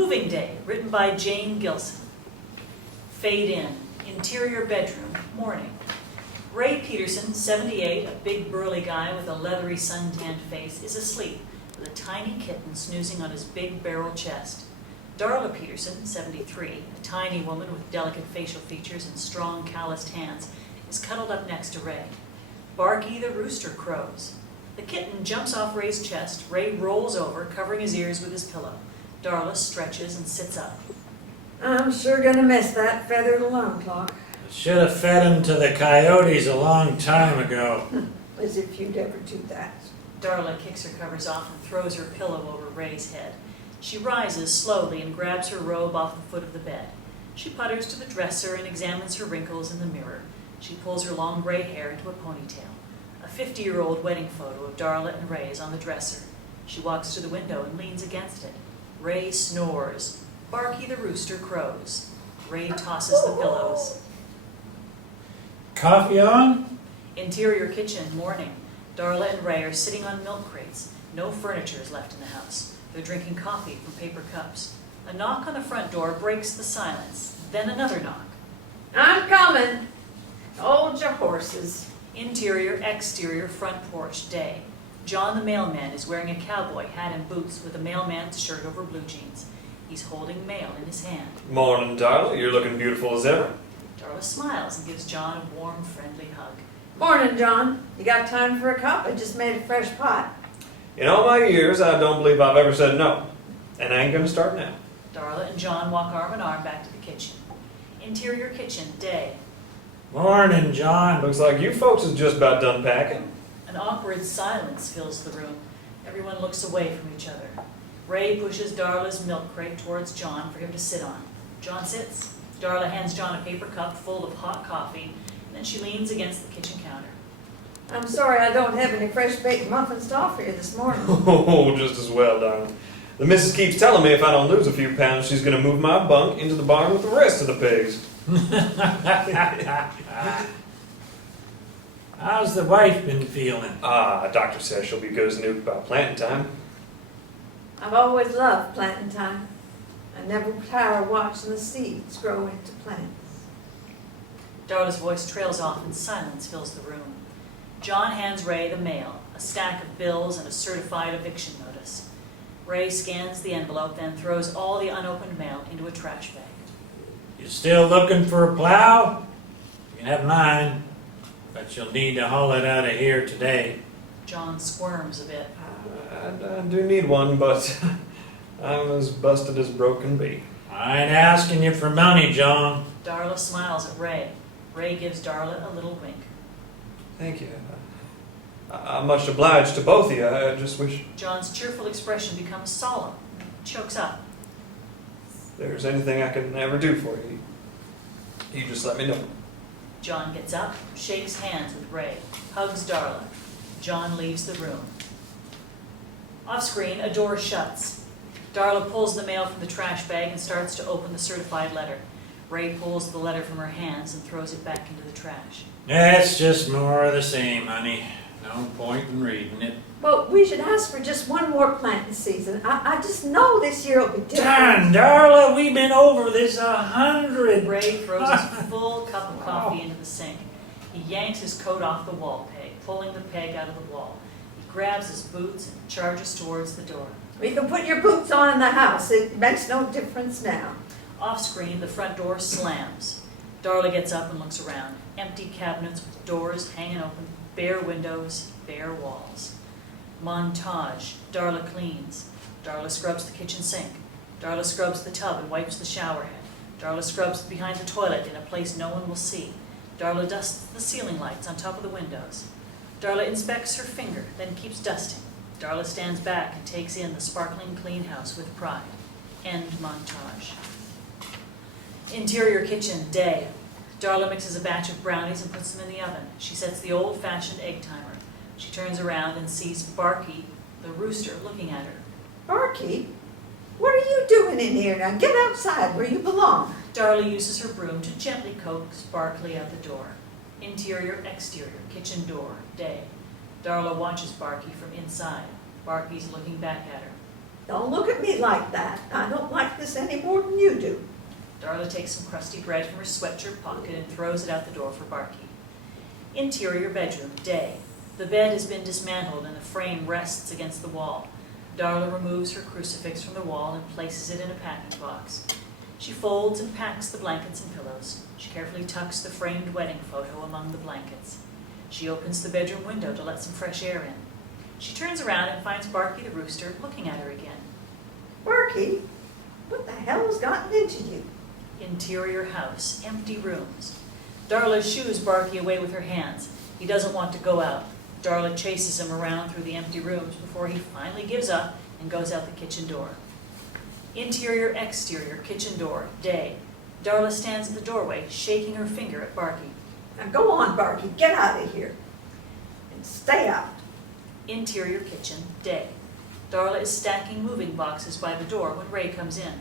Moving Day, written by Jane Gilson. Fade in. Interior bedroom, morning. Ray Peterson, 78, a big burly guy with a leathery suntanned face, is asleep with a tiny kitten snoozing on his big barrel chest. Darla Peterson, 73, a tiny woman with delicate facial features and strong calloused hands, is cuddled up next to Ray. Barky the rooster crows. The kitten jumps off Ray's chest. Ray rolls over, covering his ears with his pillow. Darla stretches and sits up. I'm sure gonna miss that feathered alarm clock. Should have fed him to the coyotes a long time ago. As if you'd ever do that. Darla kicks her covers off and throws her pillow over Ray's head. She rises slowly and grabs her robe off the foot of the bed. She putters to the dresser and examines her wrinkles in the mirror. She pulls her long gray hair into a ponytail. A 50-year-old wedding photo of Darla and Ray is on the dresser. She walks to the window and leans against it. Ray snores. Barky the rooster crows. Ray tosses the pillows. Coffee on? Interior kitchen, morning. Darla and Ray are sitting on milk crates. No furniture is left in the house. They're drinking coffee from paper cups. A knock on the front door breaks the silence. Then another knock. I'm coming. Hold your horses. Interior, exterior, front porch, day. John the mailman is wearing a cowboy hat and boots with a mailman's shirt over blue jeans. He's holding mail in his hand. Morning, Darla. You're looking beautiful as ever. Darla smiles and gives John a warm, friendly hug. Morning, John. You got time for a cup? I just made a fresh pot. In all my years, I don't believe I've ever said no. And I ain't gonna start now. Darla and John walk arm in arm back to the kitchen. Interior kitchen, day. Morning, John. Looks like you folks is just about done packing. An awkward silence fills the room. Everyone looks away from each other. Ray pushes Darla's milk crate towards John for him to sit on. John sits. Darla hands John a paper cup full of hot coffee, and then she leans against the kitchen counter. I'm sorry I don't have any fresh baked muffins to offer you this morning. Oh, just as well, darling. The missus keeps telling me if I don't lose a few pounds, she's gonna move my bunk into the barn with the rest of the pigs. How's the wife been feeling? Doctor says she'll be good as new by planting time. I've always loved planting time. I never tire watching the seeds grow into plants. Darla's voice trails off and silence fills the room. John hands Ray the mail, a stack of bills and a certified eviction notice. Ray scans the envelope, then throws all the unopened mail into a trash bag. You still looking for a plow? You can have mine, but you'll need to haul it out of here today. John squirms a bit. I do need one, but I'm as busted as broke can be. I ain't asking you for money, John. Darla smiles at Ray. Ray gives Darla a little wink. Thank you. I'm much obliged to both of you. I just wish John's cheerful expression becomes solemn. He chokes up. if there's anything I can ever do for you, you just let me know. John gets up, shakes hands with Ray, hugs Darla. John leaves the room. Off-screen, a door shuts. Darla pulls the mail from the trash bag and starts to open the certified letter. Ray pulls the letter from her hands and throws it back into the trash. That's just more of the same, honey. No point in reading it. Well, we should ask for just one more planting season. I just know this year will be different. Darn, Darla, we've been over this 100. Ray throws his full cup of coffee into the sink. He yanks his coat off the wall peg, pulling the peg out of the wall. He grabs his boots and charges towards the door. You can put your boots on in the house. It makes no difference now. Off-screen, the front door slams. Darla gets up and looks around. Empty cabinets with doors hanging open, bare windows, bare walls. Montage. Darla cleans. Darla scrubs the kitchen sink. Darla scrubs the tub and wipes the shower head. Darla scrubs behind the toilet in a place no one will see. Darla dusts the ceiling lights on top of the windows. Darla inspects her finger, then keeps dusting. Darla stands back and takes in the sparkling clean house with pride. End montage. Interior kitchen, day. Darla mixes a batch of brownies and puts them in the oven. She sets the old-fashioned egg timer. She turns around and sees Barky, the rooster, looking at her. Barky, what are you doing in here? Now get outside where you belong. Darla uses her broom to gently coax Barkley out the door. Interior, exterior, kitchen door, day. Darla watches Barky from inside. Barky's looking back at her. Don't look at me like that. I don't like this any more than you do. Darla takes some crusty bread from her sweatshirt pocket and throws it out the door for Barky. Interior bedroom, day. The bed has been dismantled and the frame rests against the wall. Darla removes her crucifix from the wall and places it in a packing box. She folds and packs the blankets and pillows. She carefully tucks the framed wedding photo among the blankets. She opens the bedroom window to let some fresh air in. She turns around and finds Barky the rooster looking at her again. Barky, what the hell has gotten into you? Interior house, empty rooms. Darla shoos Barky away with her hands. He doesn't want to go out. Darla chases him around through the empty rooms before he finally gives up and goes out the kitchen door. Interior, exterior, kitchen door, day. Darla stands at the doorway, shaking her finger at Barky. Now go on, Barky, get out of here. And stay out. Interior kitchen, day. Darla is stacking moving boxes by the door when Ray comes in.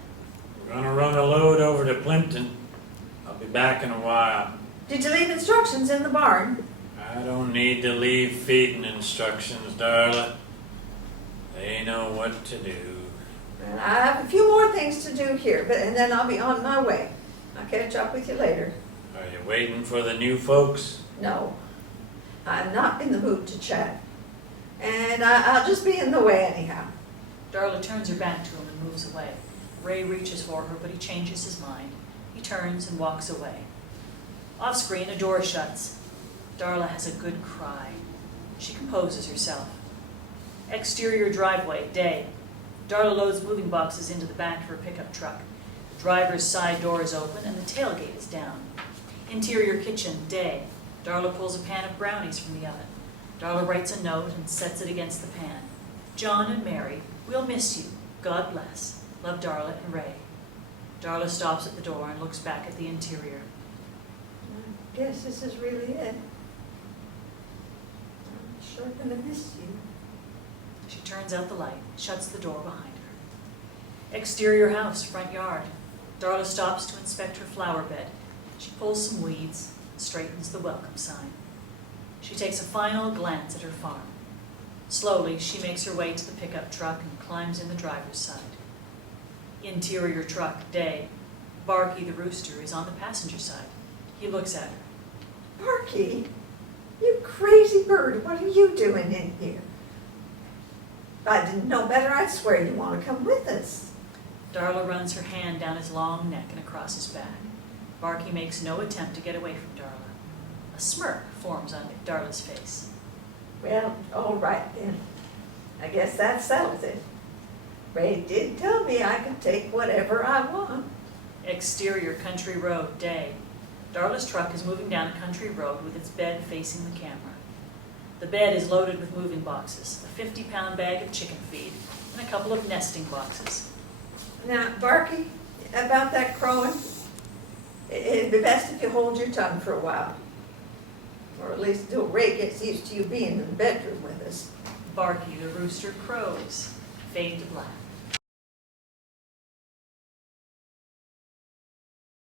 We're gonna run a load over to Plimpton. I'll be back in a while. Did you leave instructions in the barn? I don't need to leave feeding instructions, Darla. They know what to do. Well, I have a few more things to do here, and then I'll be on my way. I'll catch up with you later. Are you waiting for the new folks? No, I'm not in the mood to chat. And I'll just be in the way anyhow. Darla turns her back to him and moves away. Ray reaches for her, but he changes his mind. He turns and walks away. Off screen, a door shuts. Darla has a good cry. She composes herself. Exterior driveway, day. Darla loads moving boxes into the back of her pickup truck. The driver's side door is open and the tailgate is down. Interior kitchen, day. Darla pulls a pan of brownies from the oven. Darla writes a note and sets it against the pan. John and Mary, we'll miss you. God bless. Love, Darla and Ray. Darla stops at the door and looks back at the interior. I guess this is really it. I'm sure gonna miss you. She turns out the light, shuts the door behind her. Exterior house, front yard. Darla stops to inspect her flower bed. She pulls some weeds and straightens the welcome sign. She takes a final glance at her farm. Slowly, she makes her way to the pickup truck and climbs in the driver's side. Interior truck, day. Barky the rooster is on the passenger side. He looks at her. Barky, you crazy bird, what are you doing in here? If I didn't know better, I'd swear you want to come with us. Darla runs her hand down his long neck and across his back. Barky makes no attempt to get away from Darla. A smirk forms on Darla's face. Well, all right then. I guess that settles it. Ray did tell me I could take whatever I want. Exterior country road, day. Darla's truck is moving down a country road with its bed facing the camera. The bed is loaded with moving boxes, a 50-pound bag of chicken feed, and a couple of nesting boxes. Now, Barky, about that crowing, it'd be best if you hold your tongue for a while. Or at least until Ray gets used to you being in the bedroom with us. Barky the rooster crows. Fade to black.